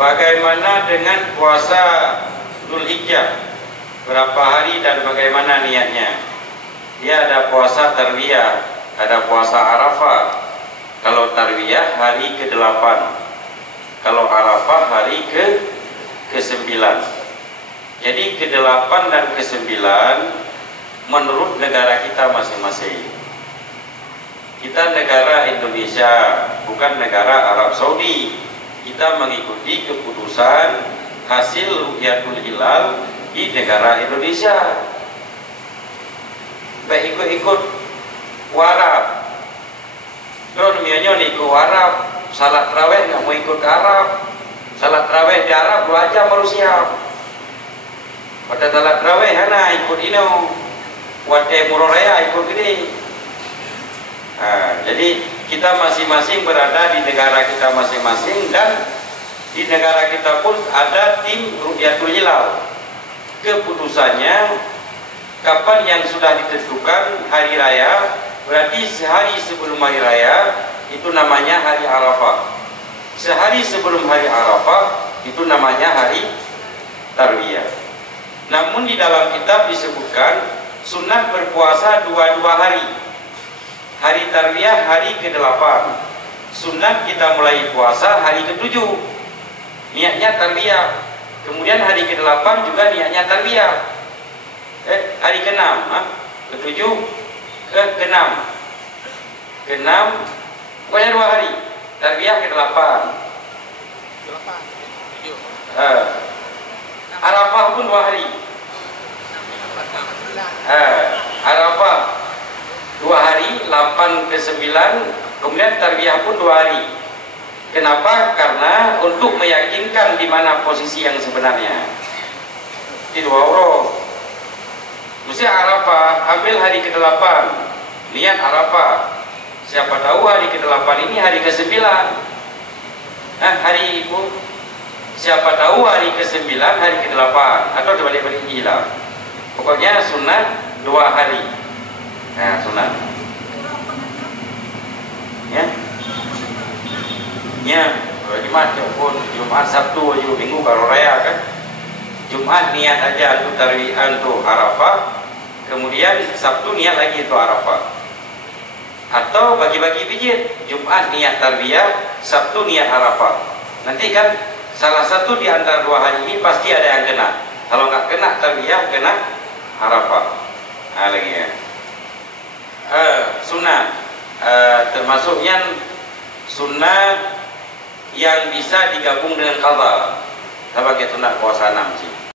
bagaimana dengan puasa Dzulhijjah? Berapa hari dan bagaimana niatnya? Dia ada puasa tarwiyah, ada puasa Arafah. Kalau tarwiyah hari ke-8, kalau Arafah hari ke-9. Jadi ke-8 dan ke-9 menurut negara kita masing-masing. Kita negara Indonesia, bukan negara Arab Saudi. Kita mengikuti keputusan hasil Ru'yatul Hilal di negara Indonesia. Baik ikut-ikut Arab. Terus misalnya ikut Arab, salat tarawih nggak mau ikut ke Arab. Salat tarawih di Arab 2 jam baru siap. Pada salat tarawih hana ikut ini, wate muroraya ikut ini. Jadi kita masing-masing berada di negara kita masing-masing, dan di negara kita pun ada tim Ru'yatul Hilal. Keputusannya kapan yang sudah ditentukan hari raya, berarti sehari sebelum hari raya itu namanya hari Arafah. Sehari sebelum hari Arafah itu namanya hari Tarwiyah. Namun di dalam kitab disebutkan sunat berpuasa 2 hari. Hari Tarwiyah hari ke-8. Sunat kita mulai puasa hari ke-7. Niatnya Tarwiyah. Kemudian hari ke-8 juga niatnya Tarwiyah. Hari ke-6, ke-7, ke-6. Ke-6 pokoknya 2 hari. Tarwiyah ke-8. Arafah pun 2 hari. Arafah 2 hari, 8 ke-9, kemudian Tarwiyah pun 2 hari. Kenapa? Karena untuk meyakinkan di mana posisi yang sebenarnya. Di 2 huruf. Mesti Arafah, ambil hari ke-8, niat Arafah. Siapa tahu hari ke-8 ini hari ke-9. Hari itu siapa tahu hari ke-9 hari ke-8 atau terbalik-balik hilang. Pokoknya sunat 2 hari. Sunat. Jumat, Sabtu, Minggu kalau raya kan. Jumat niat aja untuk tarwiyah untuk Arafah, kemudian Sabtu niat lagi untuk Arafah. Atau bagi-bagi pijit, Jumat niat tarwiyah, Sabtu niat Arafah. Nanti kan salah satu di antara 2 hari ini pasti ada yang kena. Kalau nggak kena tarwiyah, kena Arafah. Lagi ya. Sunnah, termasuknya sunnah yang bisa digabung dengan qadha. Kita pakai sunat puasa 6 sih.